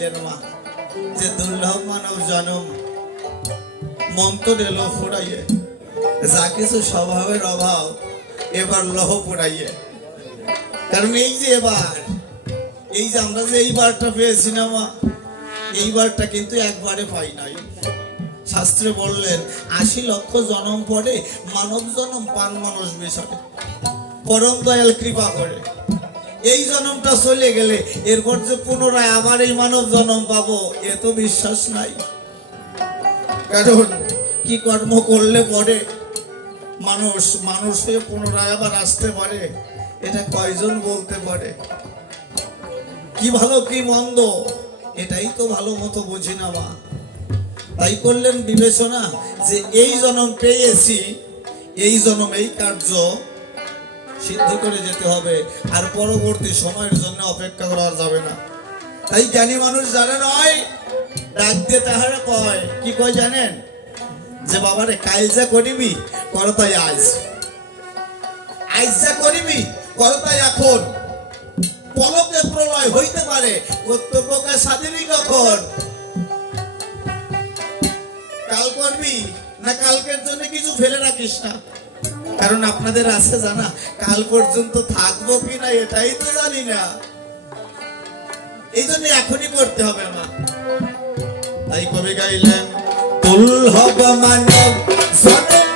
গাইলেন মা যে দুর্লভ মানব জনম মন্তর এলো ফুরাইয়ে, যা কিছু স্বভাবের অভাব এবার লহ পুরাইয়ে। কারণ এই যে এবার এই যে আমরা যে এই বারটা পেয়েছি না মা, এই বারটা কিন্তু একবারে পাই নাই। শাস্ত্রে বললেন ৮০ লক্ষ জনম পরে মানব জনম পান মানুষ বিষয়ে পরম দয়াল কৃপা করে। এই জনমটা চলে গেলে এরপর যে পুনরায় আবার এই মানব জনম পাবো এ তো বিশ্বাস নাই। কারণ কি কর্ম করলে পরে মানুষ মানুষ হয়ে পুনরায় আবার আসতে পারে এটা কয়জন বলতে পারে? কি ভালো কি মন্দ এটাই তো ভালো মতো বুঝি না মা। তাই করলেন বিবেচনা যে এই জনম পেয়েছি, এই জনম এই কার্য সিদ্ধি করে যেতে হবে, আর পরবর্তী সময়ের জন্য অপেক্ষা করা যাবে না। তাই জ্ঞানী মানুষ যারা নয় ডাক দিয়ে তাহারা কয়, কি কয় জানেন? যে বাবারে কাল যা করিবি কর তাই আজ, আজ যা করিবি কর তাই এখন, পলকে প্রলয় হইতে পারে কর্তব্যকে সাধিবি কখন? কাল করবি না কালকের জন্য কিছু ফেলে রাখিস না। কারণ আপনাদের আছে জানা কাল পর্যন্ত থাকবো কিনা এটাই তো জানি না, এই জন্য এখনই করতে হবে মা। তাই কবি গাইলেন দুর্লভ মানব জনম